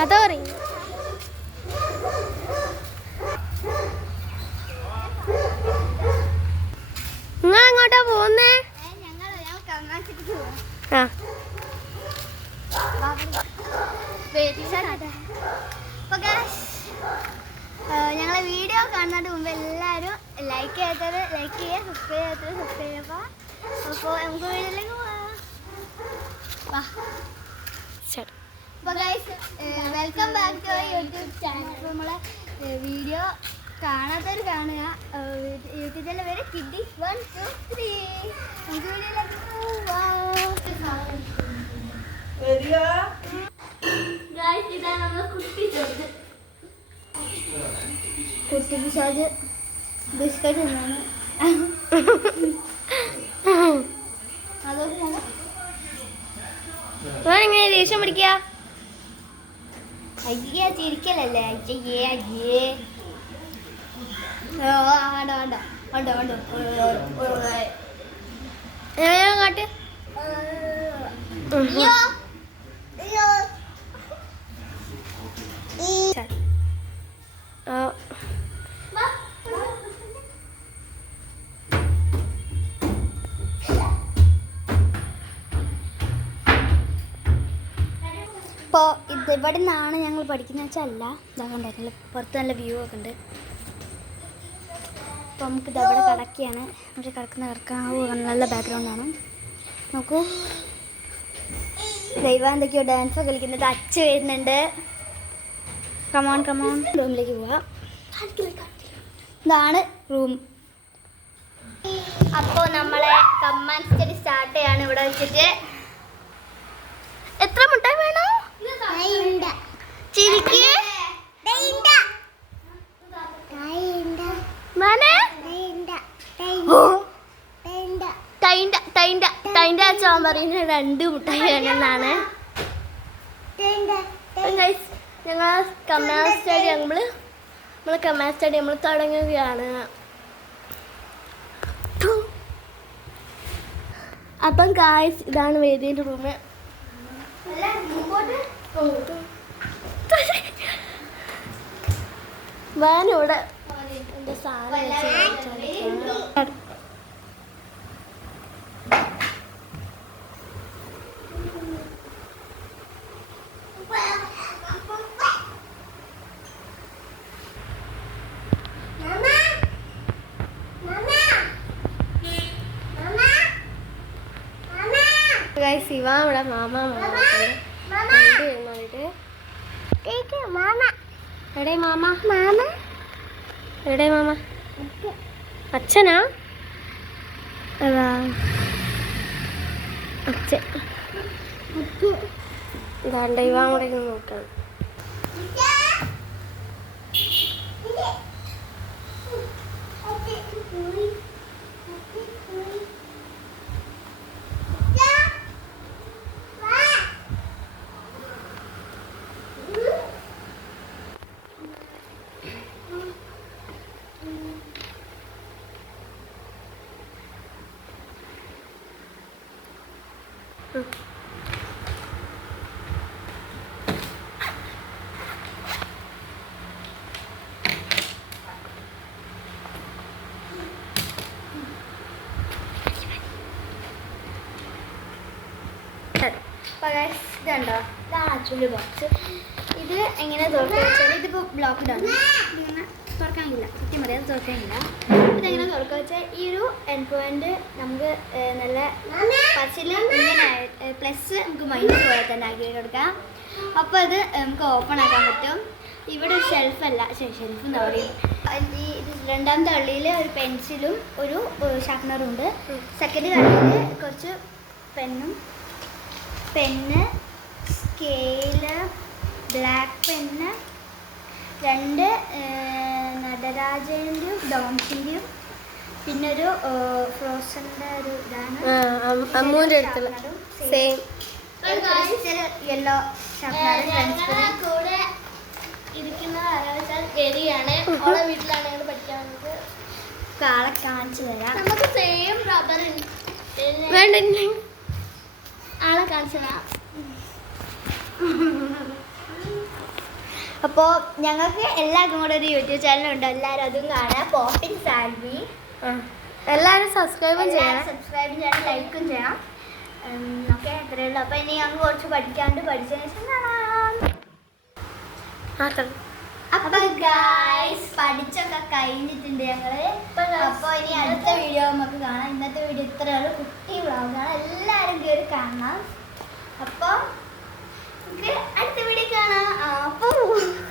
കഥ പറയും. നിങ്ങൾ എങ്ങോട്ടാ പോകുന്നേ? ആ ഞങ്ങളെ വീഡിയോ കാണുന്നതിന് മുമ്പ് എല്ലാവരും ലൈക്ക് ചെയ്യാത്തവർ ലൈക്ക് ചെയ്യുക, സബ്സ്ക്രൈബ് ചെയ്യാത്തവർ സബ്സ്ക്രൈബ് ചെയ്യുക. അപ്പോൾ നമുക്ക് വീഡിയോയിലേക്ക് പോവാം. അപ്പോൾ guys welcome back to YouTube channel. അപ്പോൾ നമ്മളെ വീഡിയോ കാണാത്തവർ കാണുക. യൂട്യൂബ് ചാനൽ പേര് കിഡീസ് 1 2 3. നമുക്ക് വീഡിയോയിലേക്ക് പോവാം. ഗൈസ് ഇതാണ് നമ്മൾ കുട്ടി പിശാച് ബിസ്ക്കറ്റ് തിന്നാണ്. എങ്ങനെ ദേഷ്യം പിടിക്കുക? അയ്യേ ചിരിക്കലല്ലേ. അയ്യേ അയ്യേ വേണ്ട വേണ്ട വേണ്ട വേണ്ട കാട്ട്. അയ്യോ അയ്യോ ഇപ്പോൾ ഇവിടെ നിന്നാണ് ഞങ്ങൾ പഠിക്കുന്നത് വെച്ചാൽ അല്ല ഇതാ കണ്ടായിരുന്നില്ല, പുറത്ത് നല്ല വ്യൂ ഒക്കെ ഉണ്ട്. അപ്പോൾ നമുക്ക് ഇതവിടെ കിടക്കുകയാണ്. നമുക്ക് കിടക്കാൻ നല്ല ബാക്ക്ഗ്രൗണ്ടാണ്. നോക്കൂ, ദൈവം എന്തൊക്കെയോ ഡാൻസ് കളിക്കുന്നത്. അച്ഛ വരുന്നുണ്ട്. കമോൺ കമോൺ, റൂമിലേക്ക് പോവാം. ഇതാണ് റൂം. അപ്പോൾ നമ്മളെ കമാൻഡ് സ്റ്റഡി സ്റ്റാർട്ട് ചെയ്യാണ് ഇവിടെ വെച്ചിട്ട്. എത്ര മുട്ടായി വേണം? ചിരിക്ക്. അച്ഛൻ പറയുന്നത് 2 മുട്ടായി വേണമെന്നാണ്. ഞങ്ങൾ കമാൻഡ് സ്റ്റഡി നമ്മൾ തുടങ്ങുകയാണ്. അപ്പം ഗായ്സ് ഇതാണ് വേദിയുടെ റൂം. ഞാനിവിടെ എൻ്റെ സാധനം വെച്ച് ശിവ ഇവിടെ മാമ എടേ മാമ എടേ മാമ അച്ഛനാ? അതാ അച്ഛൻ. ഇതാണ്ട് ഇവ കൂടെ നോക്കണം. ഇതുണ്ടോ, ഇതാണ് ആക്ച്വലി ബോക്സ്. ഇത് എങ്ങനെ തുറക്കുക വെച്ചാൽ ഇതിപ്പോൾ ബ്ലോക്ക്ഡാണ്, ഇതിങ്ങനെ തുറക്കാനില്ല. സത്യം പറയാം തുറക്കാനില്ല. ഇതെങ്ങനെ തുറക്കുക വെച്ചാൽ ഈ ഒരു എൻ പോയിന്റ് നമുക്ക് നല്ല പച്ചിൽ ഇങ്ങനെ പ്ലസ് നമുക്ക് മൈനസ് പോലെ തന്നെ ആക്കി കൊടുക്കാം. അപ്പോൾ അത് നമുക്ക് ഓപ്പൺ ആക്കാൻ പറ്റും. ഇവിടെ ഒരു ഷെൽഫല്ല, ഷെൽഫ് എന്താ പറയുക, ഈ രണ്ടാമത്തെ കള്ളിയിൽ ഒരു പെൻസിലും ഒരു ഷാർപ്പനറും ഉണ്ട്. സെക്കൻഡ് കള്ളിയിൽ കുറച്ച് പെന്ന്, സ്കെയില്, ബ്ലാക്ക് പെന്ന്, 2 നടരാജൻ്റെയും ഡോംസിൻ്റെയും പിന്നെ ഒരു ഫ്രോസൻ്റെ ഒരു ഇതാണ് യെല്ലോ ഷാർപ്പനർ. കൂടെ ഇരിക്കുന്ന ഗരിയാണ്. ഓളെ വീട്ടിലാണ് ഞങ്ങൾ പഠിക്കാൻ വന്നത്. ആളെ കാണിച്ചു തരാം. നമുക്ക് സെയിം റബ്ബർ വേണ്ട, ആളെ കാണിച്ചു തരാം. അപ്പോൾ ഞങ്ങൾക്ക് എല്ലാവർക്കും കൂടെ ഒരു യൂട്യൂബ് ചാനലുണ്ട്, എല്ലാവരും അതും കാണാം. പോപ്പിൻ സാൽവി. എല്ലാവരും സബ്സ്ക്രൈബും ചെയ്യണം. സബ്സ്ക്രൈബും ചെയ്യണം, ലൈക്കും ചെയ്യണം. ഓക്കെ, അത്രയേ ഉള്ളൂ. അപ്പോൾ ഇനി ഞങ്ങൾക്ക് കുറച്ച് പഠിക്കാണ്ട് പഠിച്ചതിന് ശേഷം കാണാം. അപ്പോൾ ഗൈസ് പഠിച്ചൊക്കെ കഴിഞ്ഞിട്ടുണ്ട് ഞങ്ങള്. അപ്പോൾ ഇനി അടുത്ത വീഡിയോ നമുക്ക് കാണാം. ഇന്നത്തെ വീഡിയോ ഇത്രയേ ഉള്ളൂ, കുട്ടി വ്ളോഗാണ്. എല്ലാവരും കയറി കാണാം. അപ്പോൾ നമുക്ക് അടുത്ത വീഡിയോ കാണാം. അപ്പോൾ